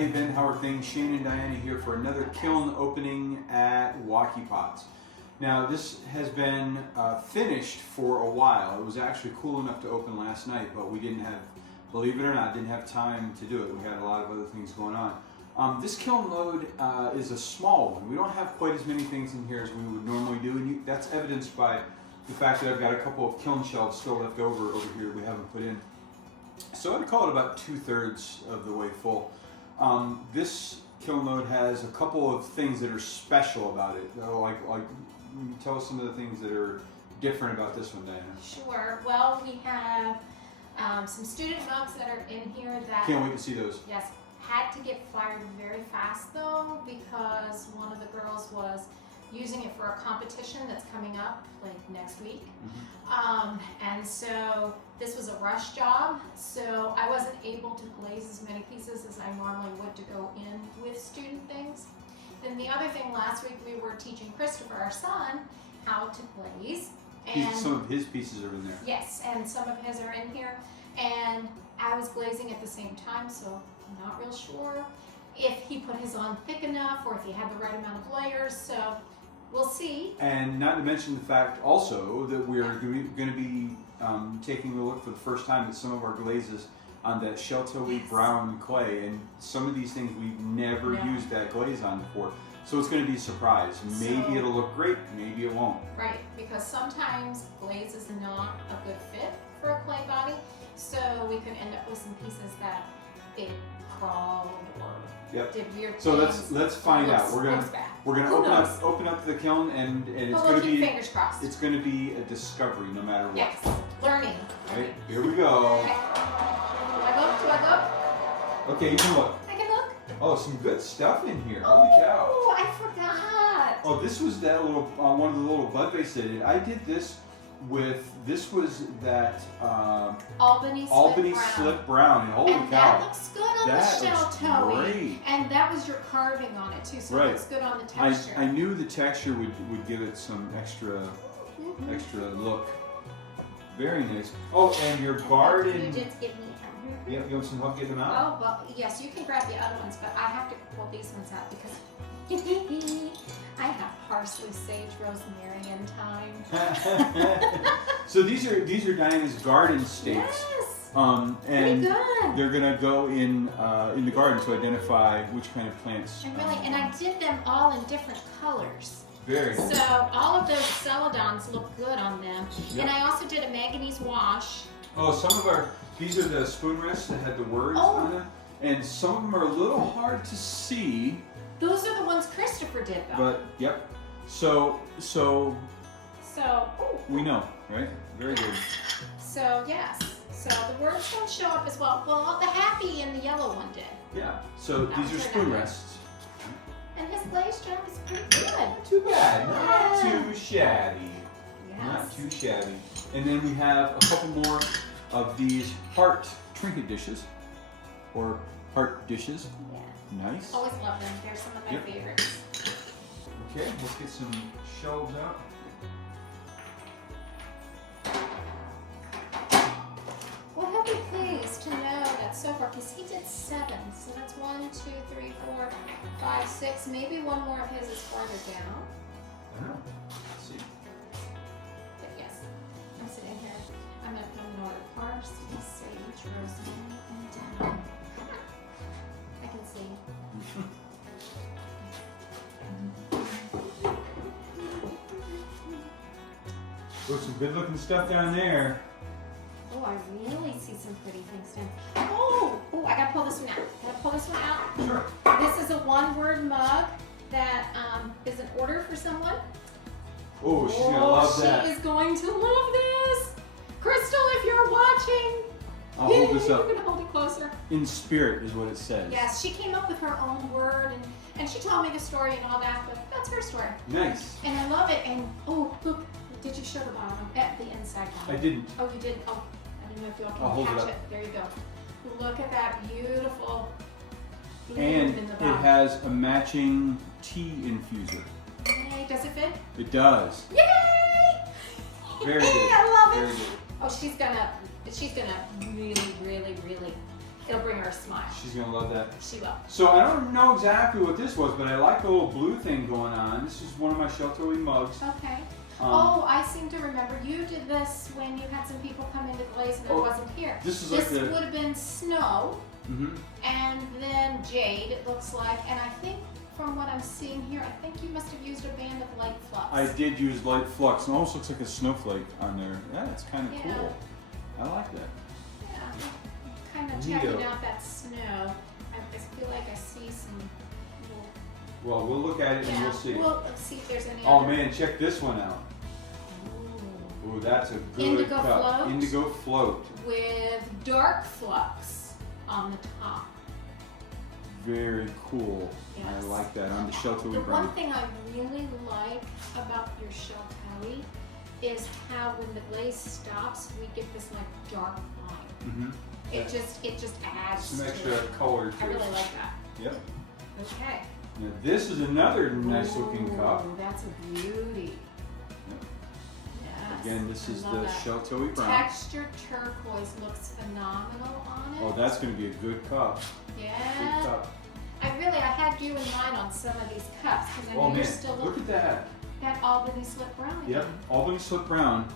Hey Ben, how are things? Shane and Diana here for another kiln opening at Walkie Pots. Now this has been finished for a while. It was actually cool enough to open last night, but we didn't have, believe it or not, didn't have time to do it. We had a lot of other things going on. This kiln load is a small one. We don't have quite as many things in here as we would normally do, and that's evidenced by the fact that I've got a couple of kiln shelves still left over here we haven't put in. So I'd call it about 2/3 of the way full. This kiln load has a couple of things that are special about it. Like tell us some of the things that are different about this one, Diana. Sure. Well, we have some student mugs that are in here that... Can't wait to see those. Yes. Had to get fired very fast though, because one of the girls was using it for a competition that's coming up like next week. And so this was a rush job, so I wasn't able to glaze as many pieces as I normally would to go in with student things. Then the other thing, last week we were teaching Christopher, our son, how to glaze. And Some of his pieces are in there. yes, and some of his are in here. And I was glazing at the same time, so I'm not real sure if he put his on thick enough or if he had the right amount of layers, so we'll see. And not to mention the fact also that we're going to be taking a look for the first time at some of our glazes on that Sheltoey brown clay, and some of these things we've never used that glaze on before. So it's going to be a surprise. Maybe it'll look great, maybe it won't. Right, because sometimes glaze is not a good fit for a clay body, so we could end up with some pieces that they crawled or did weird so things. let's find out. We're gonna open up the kiln, and it's going to be, fingers crossed. It's going to be a discovery no matter what. Yes, learning. Right, here we go. Okay. Do I look? Okay, you can look. I can look. Oh, some good stuff in here. Holy cow. Oh, I forgot. Oh, this was that little one of the little bud baits I did. I did this with, this was that Albany slip brown. And holy and cow. that looks good on That the shell looks toey. great. And that was your carving on it too, so it looks good on the texture. I knew the texture would give it some extra look. Very nice. Oh, and your garden. You just give me Yeah, you want some help getting them out? Oh, well, yes, you can grab the other ones, but I have to pull these ones out because I have parsley, sage, rosemary, and thyme. So these are Diana's garden stakes. Yes. And good. they're gonna go in the garden to identify which kind of plants. And I did them all in different colors. Very good. So all of those celadons look good on them. Yep. And I also did a manganese wash. Oh, these are the spoon rests that had the words on them, and some of them are a little hard to see. Those are the ones Christopher did, though. But yep. So we know, right? Very good. So yes. So the words don't show up as well. Well, the happy and the yellow one did. Yeah. So these are spoon rests. And his glaze job is pretty good. Not too bad. Not too shabby. Yes. Not too shabby. And then we have a couple more of these heart trinket dishes, or heart dishes. Yeah. Nice. Always love them. They're some of my favorites. Okay, let's get some shelves out. Well, he'll be pleased to know that so far, because he did 7, so that's 1, 2, 3, 4, 5, 6. Maybe one more of his is farther down. I don't know. Let's see. But yes, I'm sitting here. I'm going to put in order parsley, sage, rosemary, and thyme. I can see. Oh, some good looking stuff down there. Oh, I really see some pretty things down. Oh, I gotta pull this one out. Gotta pull this one out. Sure. This is a one-word mug that is an order for someone. Oh, she's gonna love that. She is going to love this. Crystal, if you're watching, I'll hold this up. You're gonna hold it closer. In spirit is what it says. Yes, she came up with her own word, and she told me the story and all that, but that's her story. Nice. And I love it. And oh, look, did you show the bottom? At the inside bottom. I didn't. Oh, you did. Oh, I didn't know if you all I'll hold can it catch up. it. There you go. Look at that beautiful bloom And in the it bottom. has a matching tea infuser. Yay, does it fit? It does. Yay! Very good. I love it. Very good. Oh, she's gonna really, really, really. it'll bring her a smile. She's gonna love that. She will. So I don't know exactly what this was, but I like the little blue thing going on. This is one of my Sheltoe mugs. Okay. Oh, I seem to remember you did this when you had some people come into glaze and I wasn't here. This would have been snow, Mm-hmm. and then jade, it looks like, and I think from what I'm seeing here, I think you must have used a band of light flux. I did use light flux. It almost looks like a snowflake on there. Yeah, it's kind of cool. I like that. Yeah, kind of checking out that snow. I feel like I see some little... Well, we'll look at it and we'll see. Well, let's see if there's any Oh other... man, check this one out. Ooh, that's a good Indigo cup. float. Indigo float. With dark flux on the top. Very cool. Yes. I like that on the Sheltoe The brand. one thing I really like about your Sheltoe is how when the glaze stops, we get this like dark line. Mm-hmm. It just adds some to extra it. color to I it. really like that. Yep. Okay. Now this is another nice looking cup. Ooh, that's a beauty. Yes. Again, this is the that. Sheltoe brown. Textured turquoise looks phenomenal on it. Oh, that's going to be a good cup. Yeah. Good cup. I had you in mind on some of these cups because I know Oh you're man, still look at that. that Albany slip brown again. Yep, Albany slip brown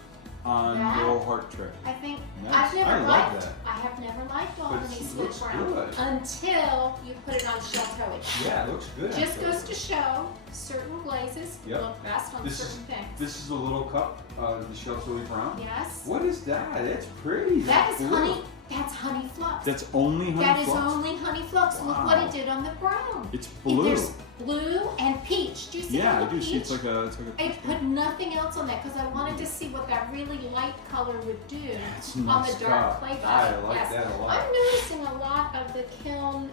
on That? the old heart tray. I think Nice. I've never I like liked. that. I have never liked But Albany it slip looks brown good. until you put it on Sheltoe. Yeah, it looks good. Just actually. goes to show certain glazes Yep. look best on This certain things. This is a little cup of the Sheltoe brown. Yes. What is that? It's pretty. That That's is blue. honey. That's honey flux. That's only honey That is flux? only honey flux. Look what Wow. it did on the brown. It's blue. There's blue and peach. Do you see Yeah, the I do peach? see. It's like a. I put nothing else on that because I wanted to see what that really light color would do It's on nice the dark stuff. clay I body. like Yes. that a lot. I'm noticing a lot of the Kiln.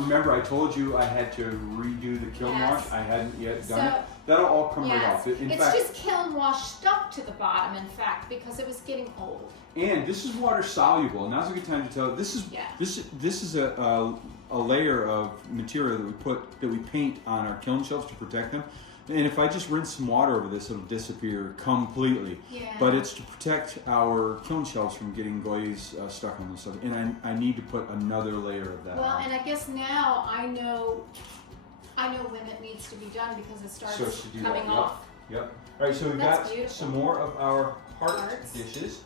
Remember, I told you I had to redo the kiln Yes. wash. I hadn't yet done So- it. That'll all come right Yes, off. In it's fact, just Kiln wash stuck to the bottom. In fact, because it was getting old. and this is water soluble. Now's a good time to tell. This is Yeah. this is a layer of material that we paint on our kiln shelves to protect them. And if I just rinse some water over this, it'll disappear completely. Yeah. But it's to protect our kiln shelves from getting glaze stuck on them stuff. And I need to put another layer of that Well, on. and I guess now I know when it needs to be done because it starts So to do coming that, yep. off. Yep. All right, so we've That's got beautiful. some more of our Hearts. dishes.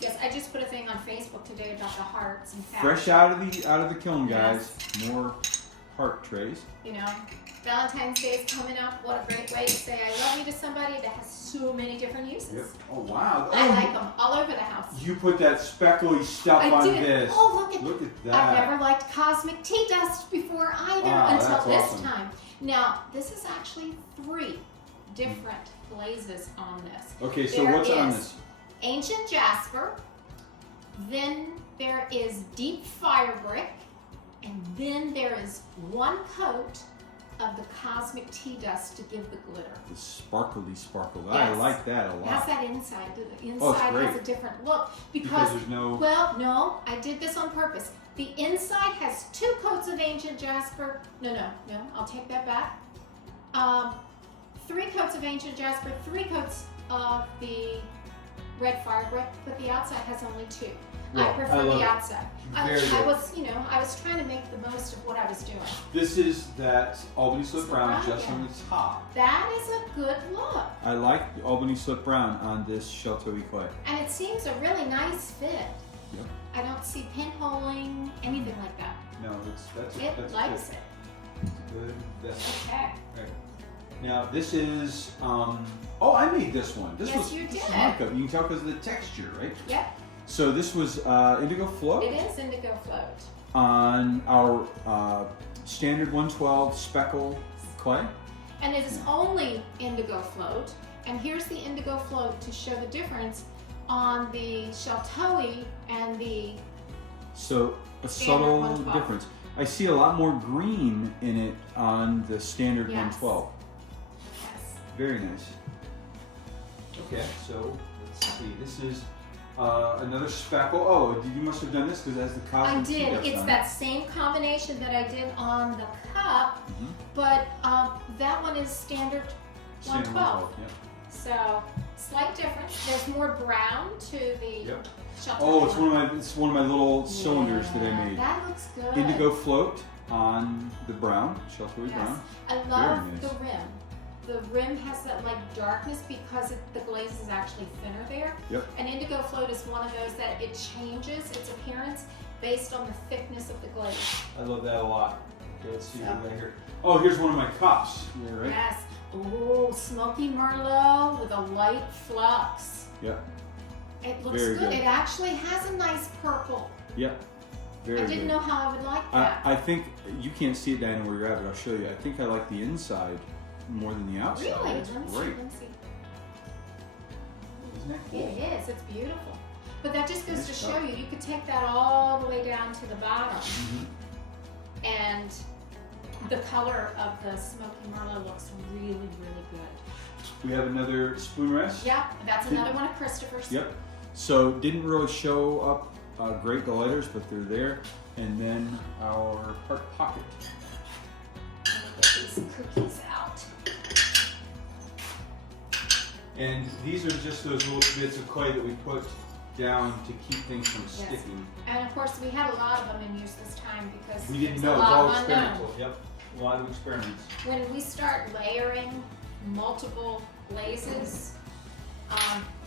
Yes, I just put a thing on Facebook today about the hearts and fashion. Fresh out of the kiln, guys. Yes. More heart trays. You know, Valentine's Day is coming up. What a great way to say I love you to somebody that has so many different uses. Yep. Oh wow. I Oh, like them all over the house. you put that speckly stuff I on did. this. Oh, Look at that. I've never liked cosmic tea dust before either Wow, until that's this awesome. time. Now, this is actually 3 different glazes on this. Okay, so There what's on is this? Ancient jasper, then there is deep fire brick, and then there is 1 coat of the cosmic tea dust to give the glitter. The sparkly sparkle. I Yes. like that a It has lot. that inside. The Oh, it's inside has great. a different look Because there's no. well, no, I did this on purpose. The inside has 2 coats of ancient jasper. No, I'll take that back. 3 coats of ancient jasper, 3 coats of the red fire brick, but the outside has only 2. Well, I I prefer love the it. outside. I Very good. was trying to make the most of what I was doing. This is that Albany slip Slip brown brown, just yeah. on the top. That is a good look, I like the Albany slip brown on this Sheltoe clay. and it seems a really nice fit. Yep. I don't see pinholing, anything like that. No, that's It likes good. it. It's good. That's Okay. right. Now this is oh, I made this one. This Yes, was you this is did. my cup. You can tell because of the texture, right? Yep, So this was indigo float it is indigo float. on our standard 112 speckle clay. And it is only indigo float. And here's the indigo float to show the difference on the Sheltoe and the So a Standard subtle 112. difference. I see a lot more green in it on the standard Yes. 112. yes. Very nice. Okay, so let's see. This is another speckle. Oh, you must have done this because it has the I cosmic tea did. dust It's on that same combination that I did on the cup, Mhm. but that one is standard Standard 112. 112, So slight difference. There's more brown to the Yep. shelter. Oh, it's one of my little cylinders that I made. That looks good. Indigo float on the brown, Shelterwood brown. I love Very nice. the rim. The rim has that like darkness because the glaze is actually thinner there. Yep. And indigo float is one of those that it changes its appearance based on the thickness of the glaze. I love that a lot. Okay, let's see So. what we got here. Oh, here's one of my cups. Yeah, right? Yes. Ooh, smoky merlot with a light flux. Yep. It looks Very good. good. It actually has a nice purple. Yep. Very I didn't good. know how I would like that. I think you can't see it, Diana, where you're at, but I'll show you. I think I like the inside more than the outside. Really? It's Let me see. great. Let me see. Isn't that cool? It is. It's beautiful. But that just goes Nice to stuff. show you, you could take that all the way down to the bottom, Mhm. and the color of the smoky merlot looks really, really good. We have another spoon rest. Yep, that's another one of Christopher's. Yep. So didn't really show up great, the lighters, but they're there. And then our heart pocket. Let me get these cookies out. And these are just those little bits of clay that we put down to keep things from sticking. And of course, we had a lot of them in use this time because We didn't there's know, a it's lot all of unknown. experimental. Yep, a lot of experiments. When we start layering multiple glazes,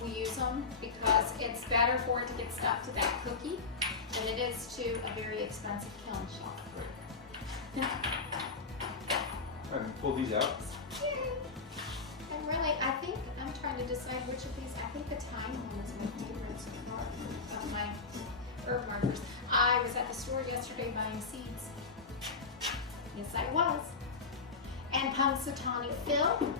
we use them because it's better for it to get stuck to that cookie than it is to a very expensive kiln shelf. All right, we pull these out. And really, I think I'm trying to decide which of these. I think the thyme one is my favorite so far of my herb markers. I was at the store yesterday buying seeds. Yes, I was. And Punxsutawney Phil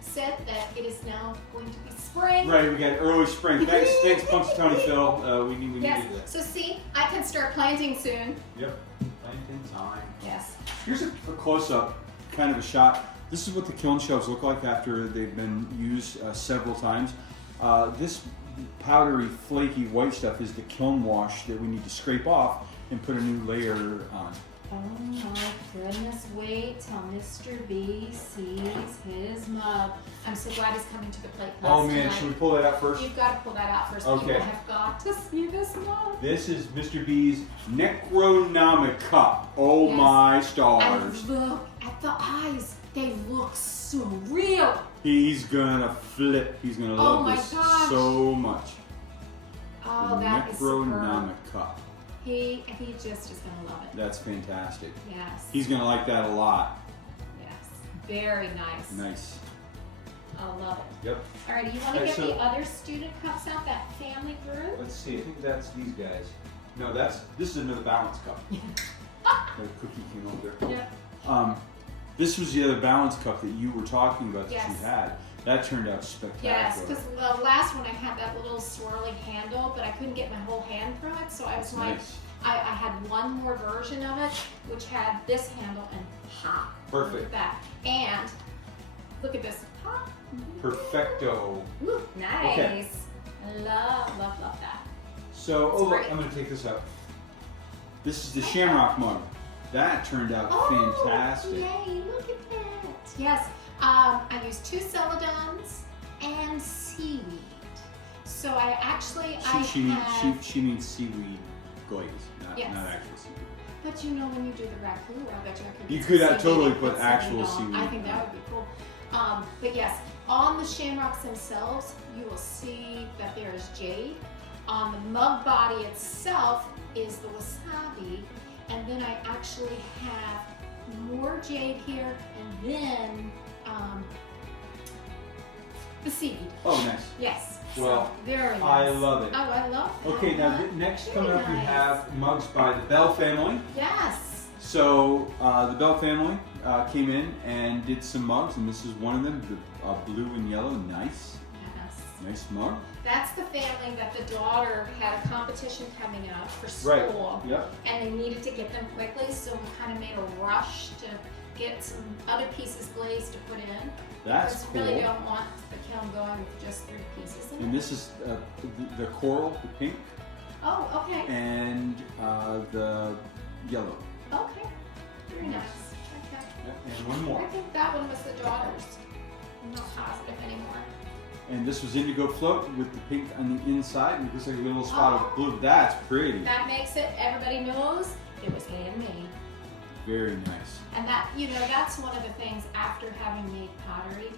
said that it is now going to be spring. Right, we got early spring. Thanks, Punxsutawney Phil. We needed Yes. that. So see, I can start planting soon. Yep. Planting time. Yes. Here's a close-up, kind of a shot. This is what the kiln shelves look like after they've been used several times. This powdery, flaky white stuff is the kiln wash that we need to scrape off and put a new layer on. Oh my goodness, wait till Mr. B sees his mug. I'm so glad he's coming to the plate class Oh man, tonight. should we pull that out first? You've got to pull that out first. Okay. People have got to see this mug. This is Mr. B's Necronomic Cup. Oh Yes. my stars. And look at the eyes. They look so real. He's gonna flip. He's gonna Oh love my this gosh. so much. Oh, The that is superb. Necronomic Cup. He just is going to love it. That's fantastic. Yes. He's gonna like that a lot. Yes. Very nice. Nice. I love it. Yep. All right, you want to Alright, get so- the other student cups out, that family group? Let's see. I think that's these guys. No, this is another balance cup. The cookie came over there. Yep. This was the other balance cup that you were talking about that Yes. you had. That turned out spectacular. Yes, because the last one I had that little swirling handle, but I couldn't get my whole hand through it, so I was That's like, nice. I had one more version of it, which had this handle and ha. Look Perfect. at that. And look at this. Ha. Perfecto. Ooh, nice. Okay. Love, love, love that. So, It's oh look, great. I'm gonna take this out. This is the Shamrock mug. That turned out fantastic. Yay, look at that. Yes, I used 2 celadons and seaweed. So I actually, She means seaweed glaze, Yes. not actual seaweed. But you know, when you do the ragu, I bet you I could. You get could some totally seaweed and put some actual on. seaweed I think on. that would be cool. But yes, on the shamrocks themselves, you will see that there is jade. On the mug body itself is the wasabi, and then I actually have more jade here, and then the seaweed. Oh, nice. Yes. Well, so very nice. I love it. Oh, I love that. Okay, now next coming up we Very nice. have mugs by the Bell family. Yes. So the Bell family came in and did some mugs, and this is one of them, the blue and yellow. Nice, Yes. nice mug. That's the family that the daughter had a competition coming up for Right. school, Yep. and they needed to get them quickly, so we kind of made a rush to get some other pieces glazed to put in. That's because cool. we really don't want the kiln going with just 3 pieces in And it. this is the coral, the pink, Oh, okay. and the yellow. Okay. Very nice. Okay. Yep, and one I more. think that one was the daughter's. I'm not positive anymore. And this was indigo float with the pink on the inside. It looks like a little spot of blue. That's pretty. That makes it, everybody knows it was handmade. Very nice. And that, you know, that's one of the things after having made pottery.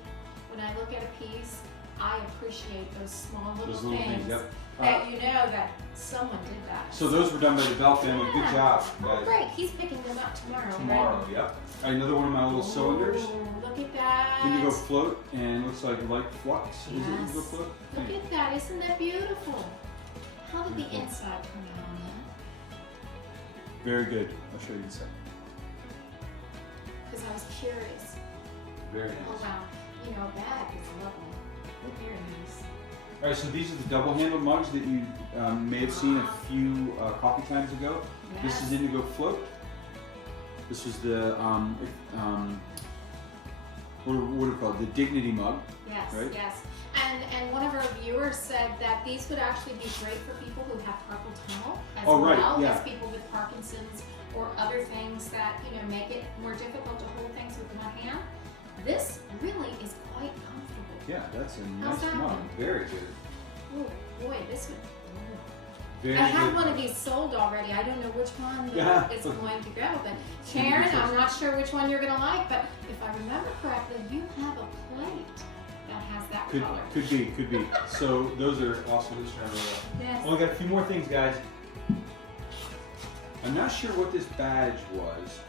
When I look at a piece, I appreciate those small little things yep. that you know that someone did that. So those were done by the Bell family. Good job, Oh, guys. great. He's picking them up tomorrow. Tomorrow, right? yep. Another one of my little cylinders. Ooh, look at that. Indigo float and looks like light flux. Is it Yes. indigo float? Look at that. Isn't that beautiful? How did the inside turn out on that? Very good. I'll show you in a second. Because I was curious. Very Oh, nice. wow. You know, that is lovely. Very nice. All right, so these are the double-handled mugs that you may have seen a few coffee times ago. This is indigo float. This is the what do we call it? The dignity mug. Yes, right? yes. And one of our viewers said that these would actually be great for people who have carpal tunnel as well as people with Parkinson's or other things that, you know, make it more difficult to hold things with one hand. This really is quite comfortable. Yeah, that's a How's nice that mug. one? Very good. Oh boy, this would. Very I have good. one of these sold already. I don't know which one Yeah. is going to go, but Should we Karen, do I'm first? not sure which one you're going to like, but if I remember correctly, you have a plate that has that color. Could be. So those are also this round. Yes. Only got a few more things, guys. I'm not sure what this badge was.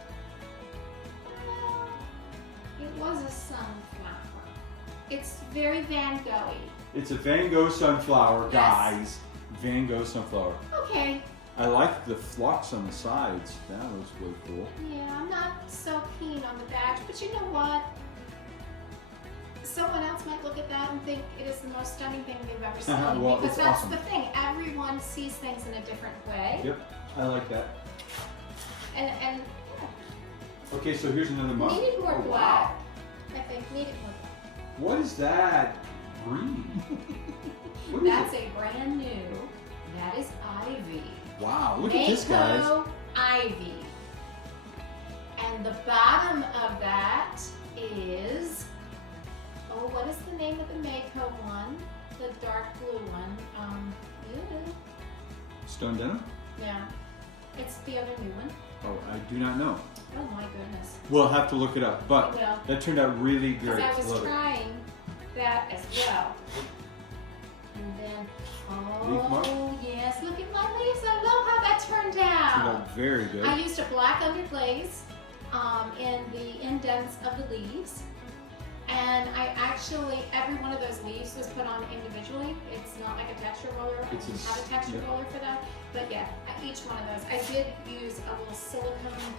It was a sunflower. It's very Van Gogh-y. It's a Van Gogh sunflower, Yes. guys. Van Gogh sunflower. Okay. I like the flux on the sides. That looks really cool. Yeah, I'm not so keen on the badge, but you know what? Someone else might look at that and think it is the most stunning thing they've ever seen. Well, because it's that's awesome. the thing. Everyone sees things in a different way. Yep, I like that. And Okay, so here's another mug. needed more Oh, black. wow. I think needed more black. What is that? Green. What is That's it? a brand new. That is ivy. Wow, look at this, guys. Mako ivy. And the bottom of that is, oh, what is the name of the Mako one? The dark blue one. Stone denim? Yeah. It's the other new one. Oh, I do not know. Oh my goodness. We'll have to look it up, but I will. that turned out really Because great. I was Love it. trying that as well. And then, Leaf mark? oh yes, look at my leaves. I love how that turned Turned out. out very good. I used a black underglaze in the indents of the leaves. And I actually, every one of those leaves was put on individually. It's not like a texture roller. I It's a didn't have a texture yeah. roller for that. But yeah, each one of those. I did use a little silicone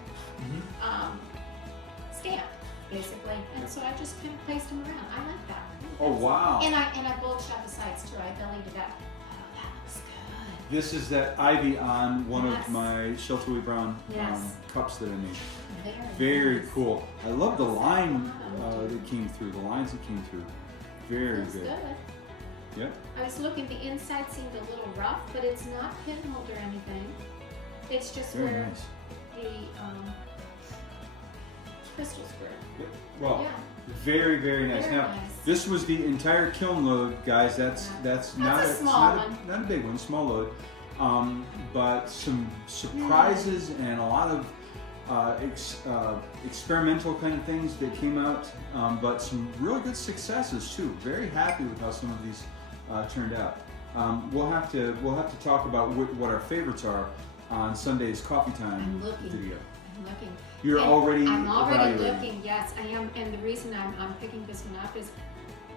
stamp, basically. And so I just kind of placed them around. I like that. Oh, wow. And I bulged out the sides too. I bellied it up. Oh, that looks good. This is that ivy on one Yes. of my Shelterly Brown Yes. cups that I made. Very Very nice. cool. I love the line that came through, the lines that came through. Very Looks good. good. Yep. I was looking, the inside seemed a little rough, but it's not pinholed or anything. It's just Very where nice. the crystal screw. Yep. Well, Yeah. very, very nice. Very Now, nice. this was the entire kiln load, guys. That's not a it's small not one. not a big one, small load. But some surprises and a lot of experimental kind of things that came out, but some really good successes too. Very happy with how some of these turned out. We'll have to talk about what our favorites are on Sunday's Coffee Time I'm looking. video. I'm looking. You're And already I'm already evaluating. looking, yes, I am. And the reason I'm picking this one up is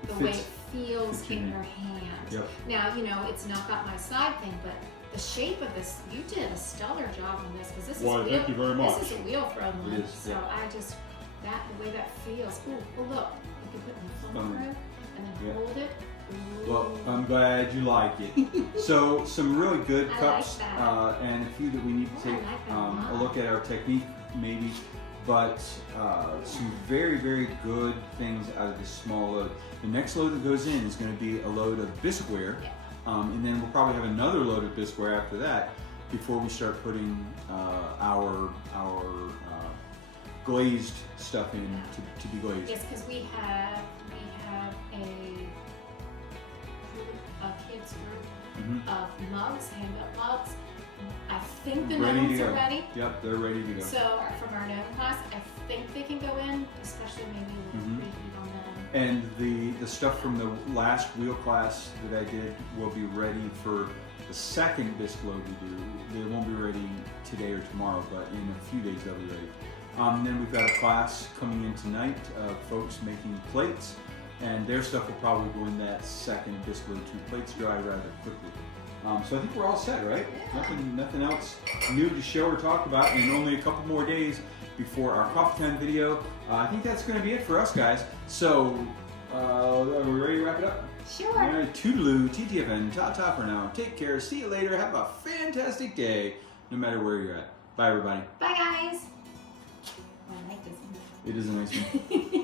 the Fits- way it feels fits your in hand. your hand. Yep. Now, you know, it's not got my side thing, but the shape of this, you did a stellar job on this, because this is Why, wheel, thank you very much. This is a wheel thrown one. is, So yeah. I just, the way that feels. Ooh, oh look, you can put the phone Fun. through and then Yeah. hold it. Ooh. Well, I'm glad you like it. So some really good I like cups, that. and a few that we need to Oh, I take like that a a lot. look at our technique, maybe. But some very, very good things out of this small load. The next load that goes in is going to be a load of bisqueware, Yeah. and then we'll probably have another load of bisqueware after that before we start putting our glazed stuff in to be glazed. Yes, because we have a kids group Mm-hmm. of mugs, hand-up mugs. I think the Ready to gnomes go. are ready. Yep, they're ready to go. So from our gnome class, I think they can go in, especially maybe with Mhm. reheat on them. And the stuff from the last wheel class that I did will be ready for the second disc load we do. They won't be ready today or tomorrow, but in a few days they'll be ready. Then we've got a class coming in tonight of folks making plates, and their stuff will probably go in that second disc load too. Plates dry rather quickly. So I think we're all set, right? Yeah. Nothing else new to show or talk about, and only a couple more days before our coffee time video. I think that's going to be it for us, guys. So, are we ready to wrap it up? Sure. All right, toodaloo, TTFN, ta-ta for now. Take care, see you later, have a fantastic day, no matter where you're at. Bye, everybody. Bye, guys. Oh, I like this one. It is a nice one.